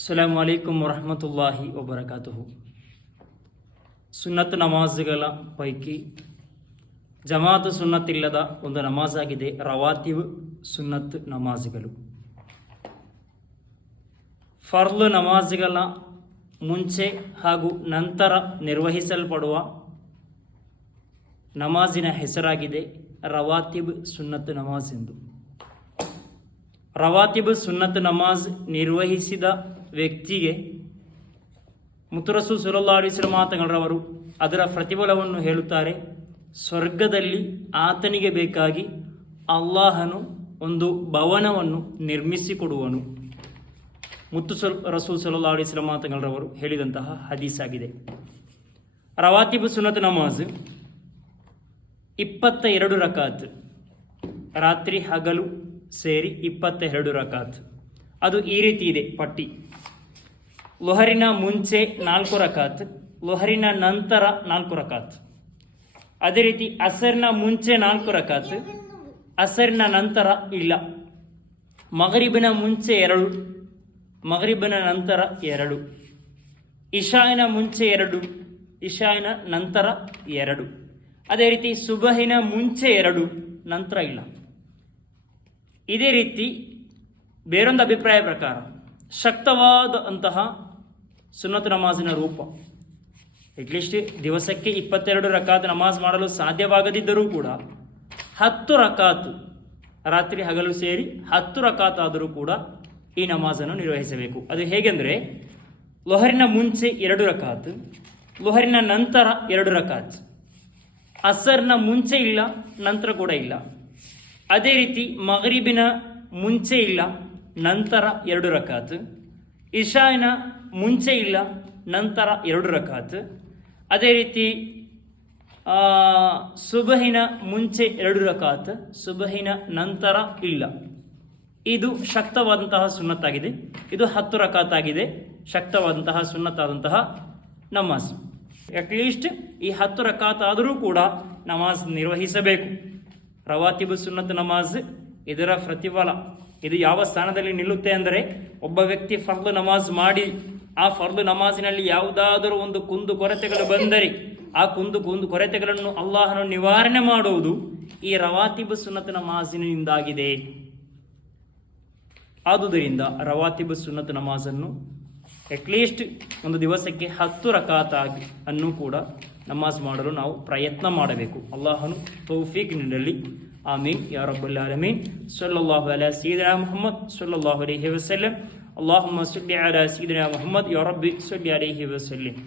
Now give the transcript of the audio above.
ಅಸ್ಸಲಾಂ ವಲೈಕುಮ್ ವರಹಮತುಲ್ಲಾಹಿ ವಬರಕಾತುಹು ಸುನ್ನತ್ ನಮಾಜ್ಗಳ ಪೈಕಿ ಜಮಾತ್ ಸುನ್ನತ್ ಇಲ್ಲದ ಒಂದು ನಮಾಜ್ ಆಗಿದೆ ರವಾತಿವ್ ಸುನ್ನತ್ ನಮಾಜ್ಗಳು ಫರ್ಲ್ ನಮಾಜ್ಗಳ ಮುಂಚೆ ಹಾಗೂ ನಂತರ ನಿರ್ವಹಿಸಲ್ಪಡುವ ನಮಾಜಿನ ಹೆಸರಾಗಿದೆ ರವಾತಿಬ್ ಸುನ್ನತ್ ನಮಾಜ್ ಎಂದು ರವಾತಿಬ್ ಸುನ್ನತ್ ನಮಾಜ್ ನಿರ್ವಹಿಸಿದ ವ್ಯಕ್ತಿಗೆ ಮುತುರಸು ಸುರಲ್ಲಾಡಿಸಿದ ಮಾತುಗಳರವರು ಅದರ ಪ್ರತಿಫಲವನ್ನು ಹೇಳುತ್ತಾರೆ, ಸ್ವರ್ಗದಲ್ಲಿ ಆತನಿಗೆ ಬೇಕಾಗಿ ಅಲ್ಲಾಹನು ಒಂದು ಭವನವನ್ನು ನಿರ್ಮಿಸಿಕೊಡುವನು. ಮುತ್ತು ಸುಲ್, ರಸೂಲ್ ಸಲಹಾ ಅಲಿಸ್ಲ ಮಾತುಗಳರವರು ಹೇಳಿದಂತಹ ಹದೀಸ್ ಆಗಿದೆ ರವಾತಿಬ್ ಸುನತ್ ನಮಾಜ್ ಇಪ್ಪತ್ತ ಎರಡು ರಕಾತ್, ರಾತ್ರಿ ಹಗಲು ಸೇರಿ ಇಪ್ಪತ್ತ ಎರಡು ರಕಾತ್. ಅದು ಈ ರೀತಿ ಇದೆ, ಪಟ್ಟಿ. ಲೊಹರಿನ ಮುಂಚೆ ನಾಲ್ಕು ರಕಾತ್, ಲೊಹರಿನ ನಂತರ ನಾಲ್ಕು ರಕಾತ್. ಅದೇ ರೀತಿ ಅಸರ್ನ ಮುಂಚೆ ನಾಲ್ಕು ರಕಾತ್, ಅಸರ್ನ ನಂತರ ಇಲ್ಲ. ಮಗರಿಬಿನ ಮುಂಚೆ ಎರಡು, ಮಗರಿಬಿನ ನಂತರ ಎರಡು. ಇಶಾಯಿನ ಮುಂಚೆ ಎರಡು, ಇಶಾಯಿನ ನಂತರ ಎರಡು. ಅದೇ ರೀತಿ ಸುಬಹಿನ ಮುಂಚೆ ಎರಡು, ನಂತರ ಇಲ್ಲ. ಇದೇ ರೀತಿ ಬೇರೊಂದು ಅಭಿಪ್ರಾಯ ಪ್ರಕಾರ ಶಕ್ತವಾದ ಅಂತಹ ಸುನ್ನತ್ ನಮಾಜಿನ ರೂಪ. ಅಟ್ಲೀಸ್ಟ್ ದಿವಸಕ್ಕೆ ಇಪ್ಪತ್ತೆರಡು ರಕಾತ್ ನಮಾಜ್ ಮಾಡಲು ಸಾಧ್ಯವಾಗದಿದ್ದರೂ ಕೂಡ ಹತ್ತು ರಕಾತು ರಾತ್ರಿ ಹಗಲು ಸೇರಿ ಹತ್ತು ರಕಾತ್ ಆದರೂ ಕೂಡ ಈ ನಮಾಜನ್ನು ನಿರ್ವಹಿಸಬೇಕು. ಅದು ಹೇಗೆಂದರೆ ಲೊಹರಿನ ಮುಂಚೆ ಎರಡು ರಕಾತ್, ಲೊಹರಿನ ನಂತರ ಎರಡು ರಕಾತ್. ಅಸರ್ನ ಮುಂಚೆ ಇಲ್ಲ, ನಂತರ ಕೂಡ ಇಲ್ಲ. ಅದೇ ರೀತಿ ಮಗರಿಬಿನ ಮುಂಚೆ ಇಲ್ಲ ನಂತರ ಎರಡು ರಕಾತ್. ಇಶಾಯಿನ ಮುಂಚೆ ಇಲ್ಲ, ನಂತರ ಎರಡು ರಕಾತ್. ಅದೇ ರೀತಿ ಸುಬಹಿನ ಮುಂಚೆ ಎರಡು ರಕಾತ್, ಸುಬಹಿನ ನಂತರ ಇಲ್ಲ. ಇದು ಶಕ್ತವಾದಂತಹ ಸುನ್ನತ್ತಾಗಿದೆ. ಇದು ಹತ್ತು ರಕಾತ್ ಆಗಿದೆ ಶಕ್ತವಾದಂತಹ ಸುನ್ನತ್ತಾದಂತಹ ನಮಾಜ್. ಅಟ್ಲೀಸ್ಟ್ ಈ ಹತ್ತು ರಕಾತ್ ಆದರೂ ಕೂಡ ನಮಾಜ್ ನಿರ್ವಹಿಸಬೇಕು. ರವಾತಿಬು ಸುನ್ನತ್ ನಮಾಜ್ ಇದರ ಪ್ರತಿಫಲ. ಇದು ಯಾವ ಸ್ಥಾನದಲ್ಲಿ ನಿಲ್ಲುತ್ತೆ ಅಂದರೆ ಒಬ್ಬ ವ್ಯಕ್ತಿ ಫರ್ದು ನಮಾಜ್ ಮಾಡಿ, ಆ ಫರ್ದು ನಮಾಜಿನಲ್ಲಿ ಯಾವುದಾದರೂ ಒಂದು ಕುಂದು ಕೊರತೆಗಳು ಬಂದರೆ ಆ ಕುಂದು ಕುಂದು ಕೊರತೆಗಳನ್ನು ಅಲ್ಲಾಹನು ನಿವಾರಣೆ ಮಾಡುವುದು ಈ ರವಾತಿಬು ಸುನ್ನತ್ ನಮಾಜಿನಿಂದಾಗಿದೆ. ಆದುದರಿಂದ ರವಾತಿಬ್ ಸುನ್ನತ್ ನಮಾಜನ್ನು ಅಟ್ಲೀಸ್ಟ್ ಒಂದು ದಿವಸಕ್ಕೆ ಹತ್ತು ರಕಾತ್ ಆಗಿ ಅನ್ನು ಕೂಡ ನಮಾಜ್ ಮಾಡಲು ನಾವು ಪ್ರಯತ್ನ ಮಾಡಬೇಕು ಅಲ್ಲಾಹನು ತೌಫೀಕ್ ನೀಡಲಿ ಆಮೀನ್ ಯಾ ರಬ್ಬಲ್ ಆಲಮೀನ್ ಸಲ್ಲಲ್ಲಾಹು ಅಲಾ ಸೀದನಾ ಮುಹಮ್ಮದ್ ಸಲ್ಲಲ್ಲಾಹು ಅಲೈಹಿ ವಸಲ್ಲಂ ಅಲ್ಲಾಹುಮ್ಮ ಸಲ್ಲಿ ಅಲಾ ಸೀದನಾ ಮುಹಮ್ಮದ್ ಯಾ ರಬ್ಬಿ ಸಲ್ಲಿ ಅಲೈಹಿ ವಸಲ್ಲಂ